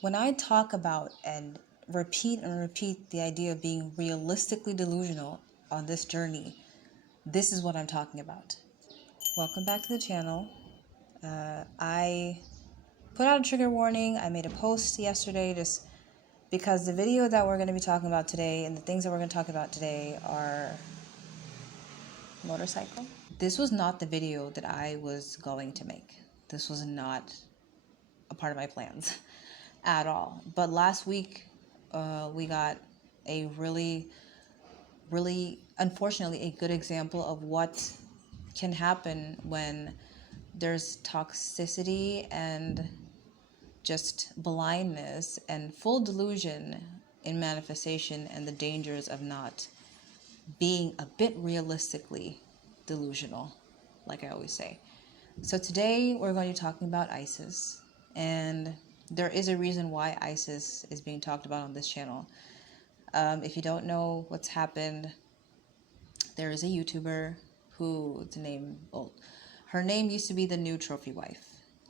When I talk about and repeat the idea of being realistically delusional on this journey, this is what I'm talking about. Welcome back to the channel. I put out a trigger warning. I made a post yesterday just because the video that we're going to be talking about today and the things that we're going to talk about today are motorcycle. This was not the video that I was going to make. This was not a part of my plans at all. But last week, we got a really, unfortunately, a good example of what can happen when there's toxicity and just blindness and full delusion in manifestation, and the dangers of not being a bit realistically delusional, like I always say. So today we're going to be talking about ISIS, and there is a reason why ISIS is being talked about on this channel. If you don't know what's happened, there is a YouTuber who, her name used to be the New Trophy Wife,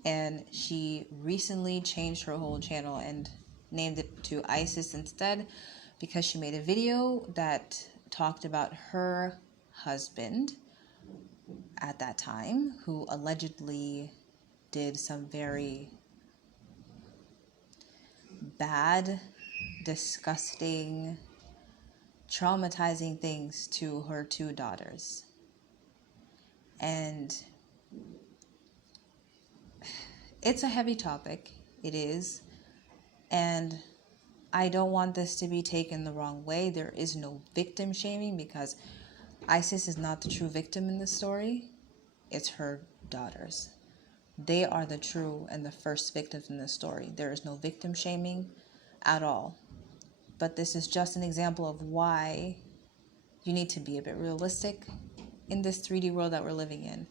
and she recently changed her whole channel and named it to ISIS instead, because she made a video that talked about her husband at that time, who allegedly did some very bad, disgusting, traumatizing things to her two daughters. And it's a heavy topic. It is. And I don't want this to be taken the wrong way. There is no victim shaming, because ISIS is not the true victim in this story. It's her daughters. They are the true and the first victims in this story. There is no victim shaming at all. But this is just an example of why you need to be a bit realistic in this 3D world that we're living in.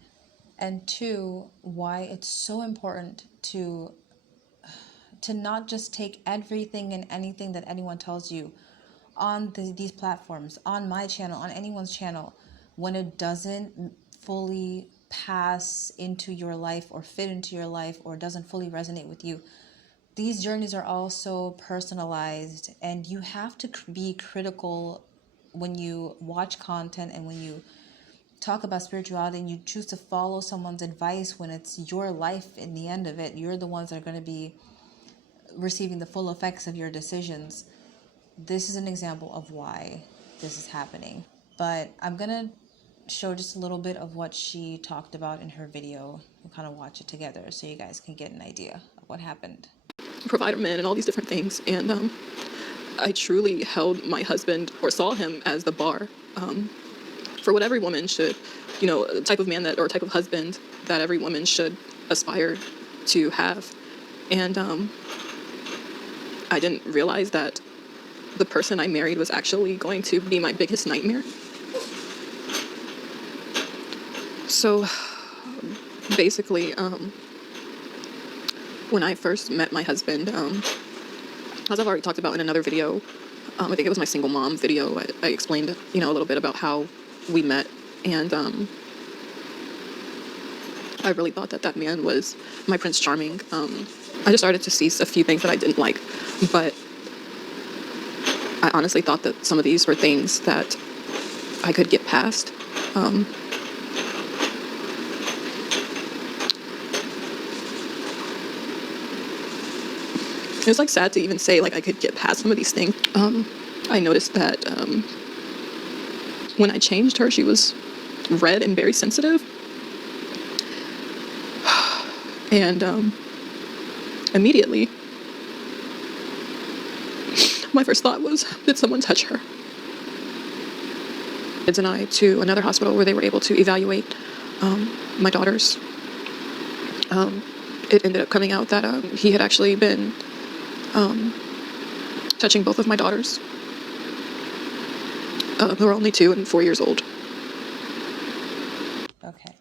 And two, why it's so important to not just take everything and anything that anyone tells you on these platforms, on my channel, on anyone's channel, when it doesn't fully pass into your life or fit into your life or doesn't fully resonate with you. These journeys are also personalized, and you have to be critical when you watch content and when you talk about spirituality and you choose to follow someone's advice when it's your life. In the end of it, you're the ones that are going to be receiving the full effects of your decisions. This is an example of why this is happening. But I'm going to show just a little bit of what she talked about in her video. We'll kind of watch it together so you guys can get an idea of what happened. Provider men and all these different things, and I truly held my husband, or saw him, as the bar for what every woman should, the type of man that, or type of husband that every woman should aspire to have. And I didn't realize that the person I married was actually going to be my biggest nightmare. So basically, when I first met my husband, as I've already talked about in another video, I think it was my single mom video, I explained, a little bit about how we met. And I really thought that man was my Prince Charming. I just started to see a few things that I didn't like, but I honestly thought that some of these were things that I could get past. It was sad to even say I could get past some of these things. I noticed that when I changed her, she was red and very sensitive. And immediately, my first thought was, did someone touch her? Kids and I to another hospital where they were able to evaluate my daughters. It ended up coming out that he had actually been touching both of my daughters, who are only 2 and 4 years old. Okay,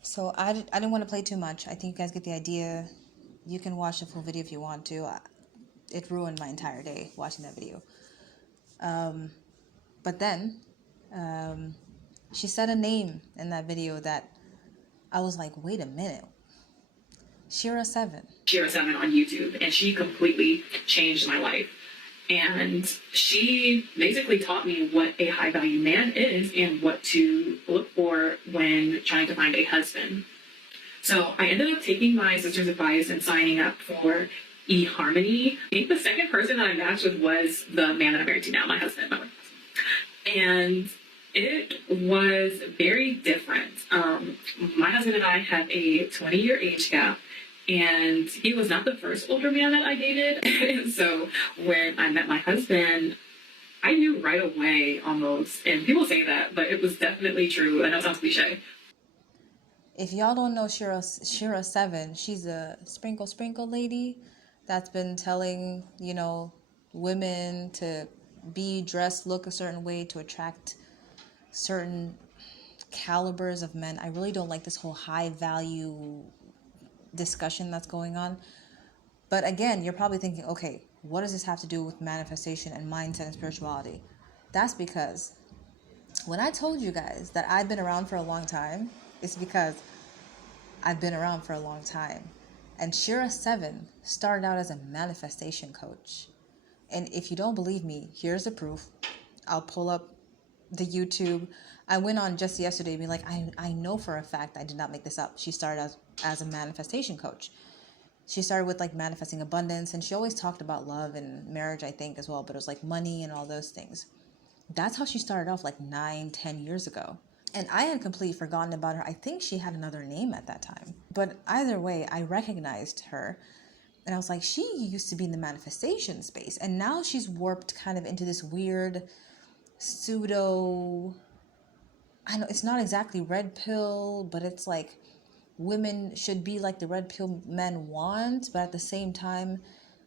so I didn't want to play too much. I think you guys get the idea. You can watch the full video if you want to. It ruined my entire day watching that video. But then she said a name in that video that I was like, wait a minute. SheraSeven. SheraSeven on YouTube, and she completely changed my life. And she basically taught me what a high value man is and what to look for when trying to find a husband. So I ended up taking my sister's advice and signing up for eHarmony. I think the second person that I matched with was the man that I'm married to now, my husband. And it was very different. My husband and I have a 20-year age gap. And he was not the first older man that I dated. So when I met my husband, I knew right away almost. And people say that, but it was definitely true. I know it sounds cliche. If y'all don't know SheraSeven, she's a sprinkle lady that's been telling, women to be dressed, look a certain way to attract certain calibers of men. I really don't like this whole high value discussion that's going on. But again, you're probably thinking, okay, what does this have to do with manifestation and mindset and spirituality? That's because when I told you guys that I've been around for a long time, it's because I've been around for a long time. And SheraSeven started out as a manifestation coach. And if you don't believe me, here's the proof. I'll pull up the YouTube. I went on just yesterday being like, I know for a fact I did not make this up. She started as a manifestation coach. She started with like manifesting abundance, and she always talked about love and marriage, I think, as well, but it was like money and all those things. That's how she started off like 9-10 years ago. And I had completely forgotten about her. I think she had another name at that time. But either way, I recognized her. And I was like, she used to be in the manifestation space. And now she's warped kind of into this weird pseudo, I know it's not exactly red pill, but it's like women should be like the red pill men want, but at the same time,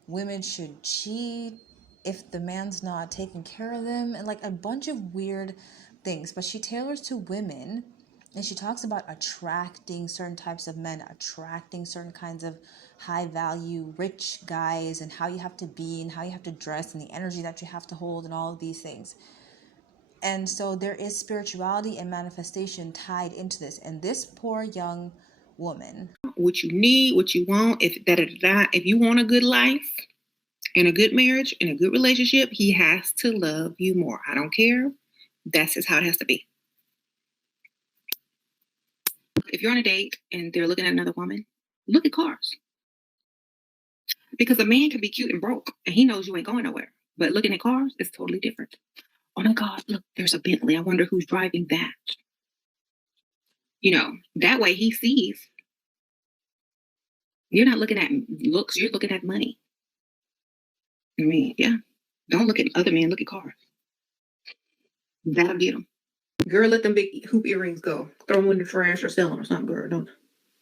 women should cheat if the man's not taking care of them, and like a bunch of weird things. But she tailors to women, and she talks about attracting certain types of men, attracting certain kinds of high value, rich guys, and how you have to be and how you have to dress and the energy that you have to hold and all of these things. And so there is spirituality and manifestation tied into this. And this poor young woman, what you need, what you want, if you want a good life and a good marriage and a good relationship, he has to love you more. I don't care. That's just how it has to be. If you're on a date and they're looking at another woman, look at cars. Because a man can be cute and broke and he knows you ain't going nowhere. But looking at cars is totally different. Oh my God, look, there's a Bentley. I wonder who's driving that. That way he sees. You're not looking at looks, you're looking at money. I mean, yeah. Don't look at other men, look at cars. That'll get them. Girl, let them big hoop earrings go. Throw them in the trash or sell them or something, girl. Don't.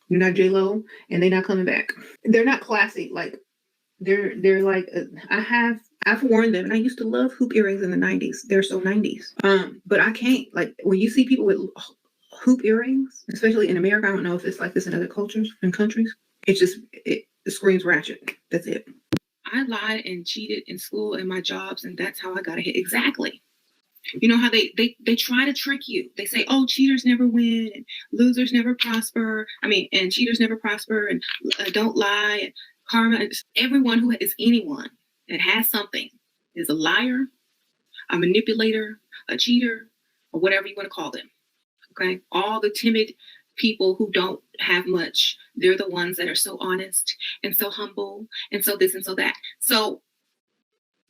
You're not J-Lo, and they're not coming back. They're not classy. Like, they're like, I've worn them, and I used to love hoop earrings in the 90s. They're so 90s. But I can't, like, when you see people with hoop earrings, especially in America, I don't know if it's like this in other cultures and countries, it screams ratchet. That's it. I lied and cheated in school and my jobs, and that's how I got ahead. Exactly. You know how they try to trick you. They say, oh, cheaters never win, and losers never prosper. And cheaters never prosper, and don't lie, and karma. Everyone who is anyone that has something is a liar, a manipulator, a cheater, or whatever you want to call them. Okay? All the timid people who don't have much, they're the ones that are so honest and so humble and so this and so that. So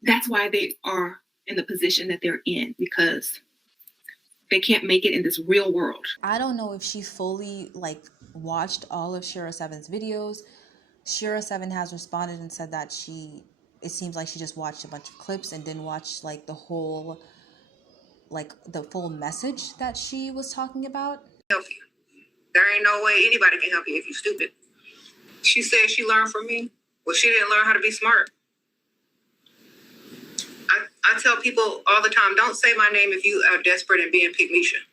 that's why they are in the position that they're in, because they can't make it in this real world. I don't know if she fully watched all of SheraSeven's videos. SheraSeven has responded and said that it seems like she just watched a bunch of clips and didn't watch the whole, the full message that she was talking about. Help you. There ain't no way anybody can help you if you're stupid. She said she learned from me. Well, she didn't learn how to be smart. I tell people all the time, don't say my name if you are desperate and being pygmisha.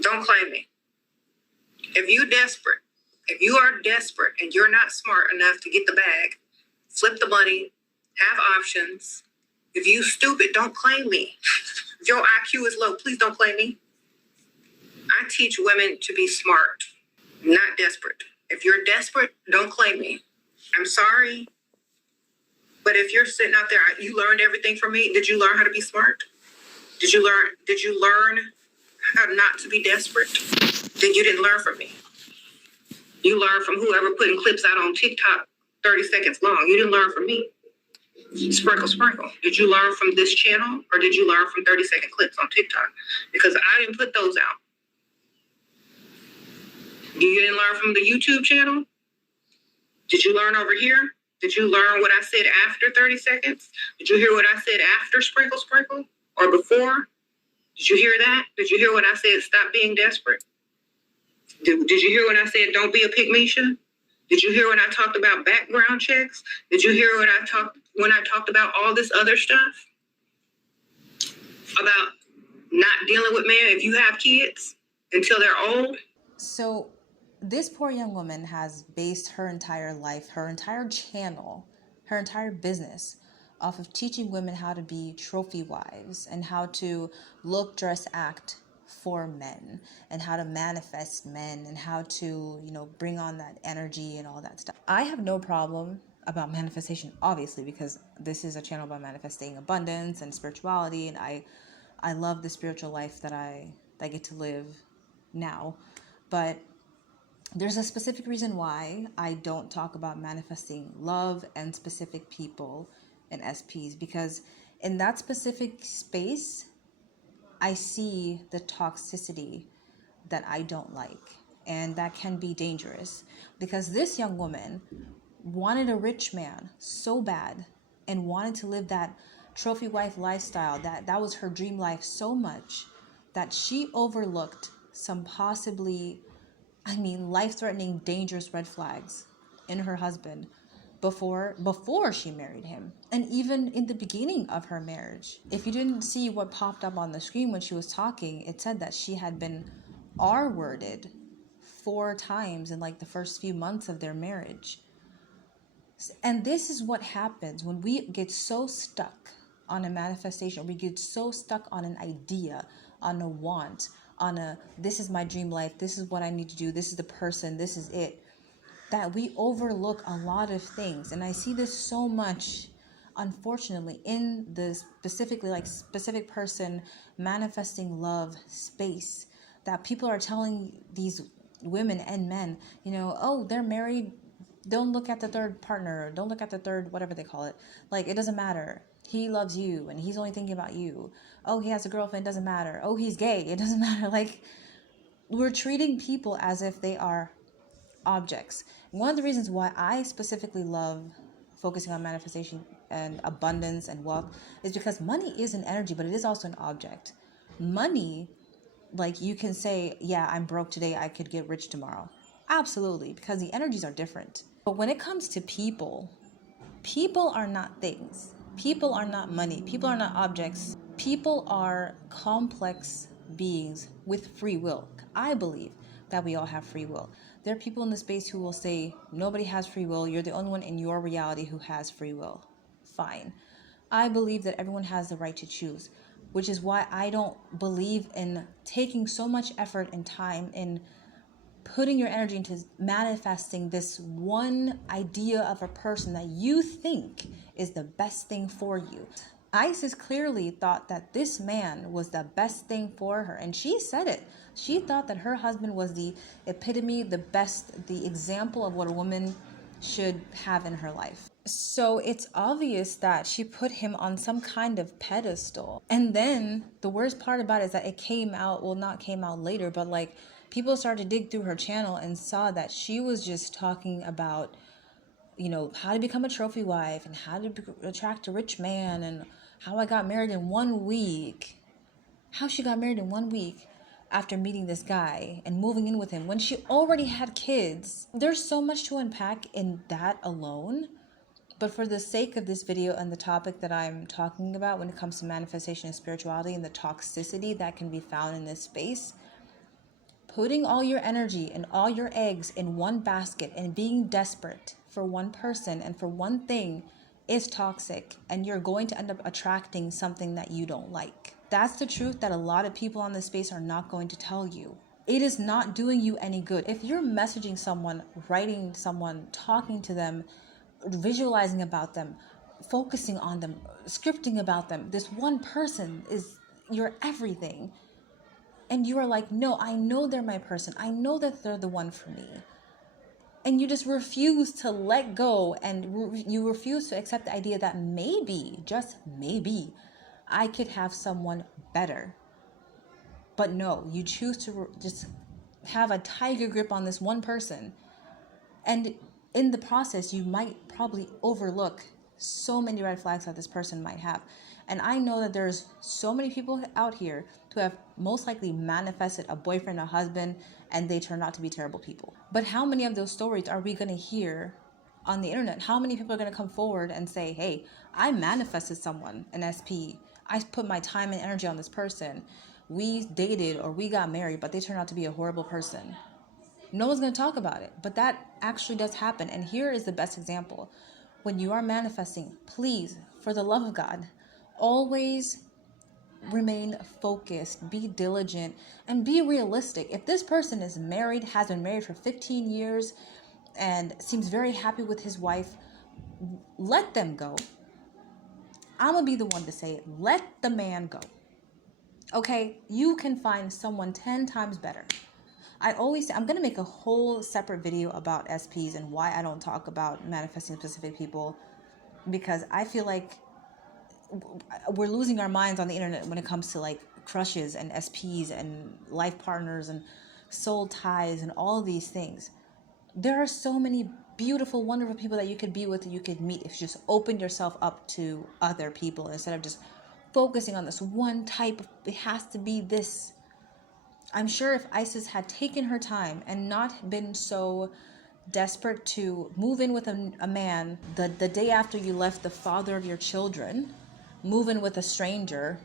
Don't claim me. If you are desperate and you're not smart enough to get the bag, flip the money, have options. If you stupid, don't claim me. If your IQ is low, please don't claim me. I teach women to be smart, not desperate. If you're desperate, don't claim me. I'm sorry, but if you're sitting out there, you learned everything from me. Did you learn how to be smart? Did you learn how not to be desperate? Then you didn't learn from me. You learned from whoever putting clips out on TikTok 30 seconds long. You didn't learn from me. Sprinkle, sprinkle. Did you learn from this channel or did you learn from 30-second clips on TikTok? Because I didn't put those out. You didn't learn from the YouTube channel? Did you learn over here? Did you learn what I said after 30 seconds? Did you hear what I said after sprinkle, sprinkle? Or before? Did you hear that? Did you hear when I said stop being desperate? Did you hear when I said don't be a pygmisha? Did you hear when I talked about background checks? Did you hear when I talked about all this other stuff? About not dealing with men if you have kids until they're old? So this poor young woman has based her entire life, her entire channel, her entire business off of teaching women how to be trophy wives and how to look, dress, act for men and how to manifest men and how to, bring on that energy and all that stuff. I have no problem about manifestation, obviously, because this is a channel about manifesting abundance and spirituality, and I love the spiritual life that I get to live now. But there's a specific reason why I don't talk about manifesting love and specific people and SPs, because in that specific space, I see the toxicity that I don't like, and that can be dangerous because this young woman wanted a rich man so bad and wanted to live that trophy wife lifestyle, that was her dream life so much that she overlooked some possibly, life-threatening, dangerous red flags in her husband before she married him, and even in the beginning of her marriage. If you didn't see what popped up on the screen when she was talking, it said that she had been R-worded 4 times in the first few months of their marriage. And this is what happens when we get so stuck on a manifestation. We get so stuck on an idea, on a want, on a this is my dream life, this is what I need to do, this is the person, this is it, that we overlook a lot of things. And I see this so much, unfortunately, in the specific person manifesting love space, that people are telling these women and men, oh, they're married, don't look at the third partner, don't look at the third, whatever they call it. It doesn't matter. He loves you and he's only thinking about you. Oh, he has a girlfriend, doesn't matter. Oh, he's gay, it doesn't matter. We're treating people as if they are objects. One of the reasons why I specifically love focusing on manifestation and abundance and wealth is because money is an energy, but it is also an object. Money, you can say, yeah, I'm broke today, I could get rich tomorrow. Absolutely, because the energies are different. But when it comes to people are not things. People are not money. People are not objects. People are complex beings with free will. I believe that we all have free will. There are people in the space who will say, nobody has free will. You're the only one in your reality who has free will. Fine. I believe that everyone has the right to choose, which is why I don't believe in taking so much effort and time in putting your energy into manifesting this one idea of a person that you think is the best thing for you. Isis clearly thought that this man was the best thing for her, and she said it. She thought that her husband was the epitome, the best, the example of what a woman should have in her life. So it's obvious that she put him on some kind of pedestal. And then the worst part about it is that it came out, well, not came out later, but people started to dig through her channel and saw that she was just talking about, how to become a trophy wife and how to attract a rich man and how I got married in 1 week. How she got married in 1 week after meeting this guy and moving in with him when she already had kids. There's so much to unpack in that alone. But for the sake of this video and the topic that I'm talking about when it comes to manifestation and spirituality and the toxicity that can be found in this space, putting all your energy and all your eggs in one basket and being desperate for one person and for one thing is toxic, and you're going to end up attracting something that you don't like. That's the truth that a lot of people on this space are not going to tell you. It is not doing you any good. If you're messaging someone, writing someone, talking to them, visualizing about them, focusing on them, scripting about them, this one person is your everything. And you are like, no, I know they're my person. I know that they're the one for me. And you just refuse to let go, and you refuse to accept the idea that maybe, just maybe, I could have someone better. But no, you choose to just have a tiger grip on this one person. And in the process, you might probably overlook so many red flags that this person might have. And I know that there's so many people out here who have most likely manifested a boyfriend, a husband, and they turn out to be terrible people. But how many of those stories are we going to hear on the internet? How many people are going to come forward and say, hey, I manifested someone, an SP. I put my time and energy on this person. We dated or we got married, but they turned out to be a horrible person. No one's going to talk about it, but that actually does happen. And here is the best example. When you are manifesting, please, for the love of God, always remain focused, be diligent, and be realistic. If this person is married, has been married for 15 years, and seems very happy with his wife, let them go. I'm going to be the one to say it. Let the man go. Okay? You can find someone 10 times better. I always say, I'm going to make a whole separate video about SPs and why I don't talk about manifesting specific people, because I feel like we're losing our minds on the internet when it comes to like crushes and SPs and life partners and soul ties and all these things. There are so many beautiful, wonderful people that you could be with, that you could meet if you just open yourself up to other people instead of just focusing on this one type of, it has to be this. I'm sure if Isis had taken her time and not been so desperate to move in with a man the day after you left the father of your children, move in with a stranger,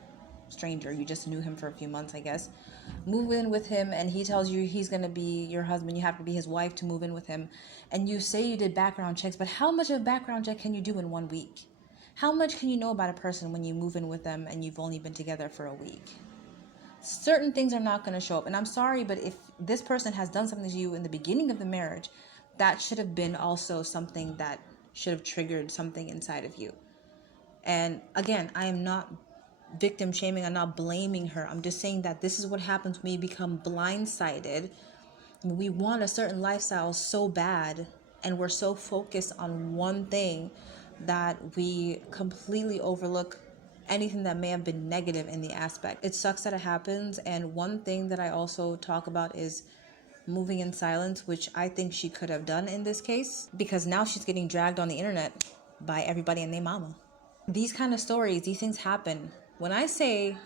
you just knew him for a few months, I guess, move in with him and he tells you he's going to be your husband, you have to be his wife to move in with him, and you say you did background checks, but how much of a background check can you do in 1 week? How much can you know about a person when you move in with them and you've only been together for a week? Certain things are not going to show up. And I'm sorry, but if this person has done something to you in the beginning of the marriage, that should have been also something that should have triggered something inside of you. And again, I am not victim shaming. I'm not blaming her. I'm just saying that this is what happens when we become blindsided. We want a certain lifestyle so bad, and we're so focused on one thing that we completely overlook anything that may have been negative in the aspect. It sucks that it happens. And one thing that I also talk about is moving in silence, which I think she could have done in this case, because now she's getting dragged on the internet by everybody and their mama. These kind of stories, these things happen. When I say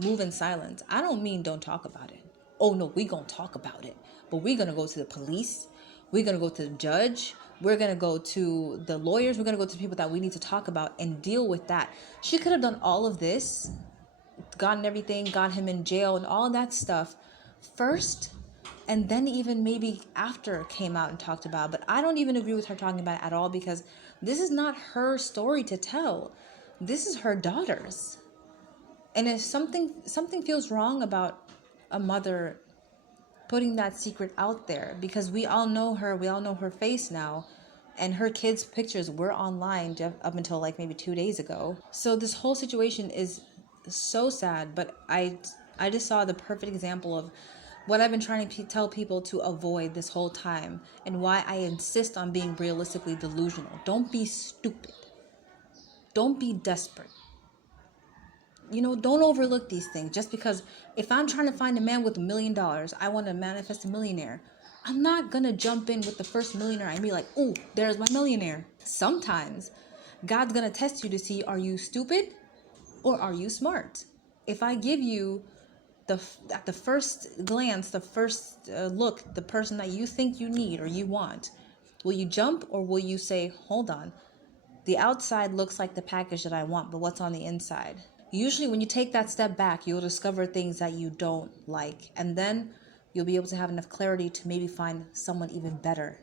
move in silence, I don't mean don't talk about it. Oh no, we gonna talk about it, but we're gonna go to the police, we're gonna go to the judge, we're going to go to the lawyers, we're going to go to people that we need to talk about and deal with that. She could have done all of this, gotten everything, got him in jail and all that stuff first, and then even maybe after came out and talked about it. But I don't even agree with her talking about it at all, because this is not her story to tell. This is her daughter's. And if something feels wrong about a mother putting that secret out there, because we all know her face now, and her kids' pictures were online up until like maybe 2 days ago. So this whole situation is so sad, but I just saw the perfect example of what I've been trying to tell people to avoid this whole time, and why I insist on being realistically delusional. Don't be stupid. Don't be desperate. Don't overlook these things. Just because if I'm trying to find a man with $1 million, I want to manifest a millionaire, I'm not going to jump in with the first millionaire and be like, oh, there's my millionaire. Sometimes God's going to test you to see, are you stupid or are you smart? If I give you at the first glance, the first look, the person that you think you need or you want, will you jump, or will you say, hold on, the outside looks like the package that I want, but what's on the inside? Usually when you take that step back, you'll discover things that you don't like. And then you'll be able to have enough clarity to maybe find someone even better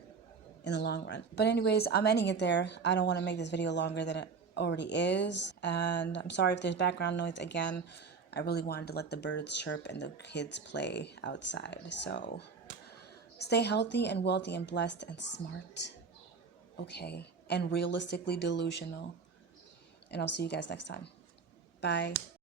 in the long run. But anyways, I'm ending it there. I don't want to make this video longer than it already is. And I'm sorry if there's background noise again. I really wanted to let the birds chirp and the kids play outside. So stay healthy and wealthy and blessed and smart. Okay. And realistically delusional. And I'll see you guys next time. Bye.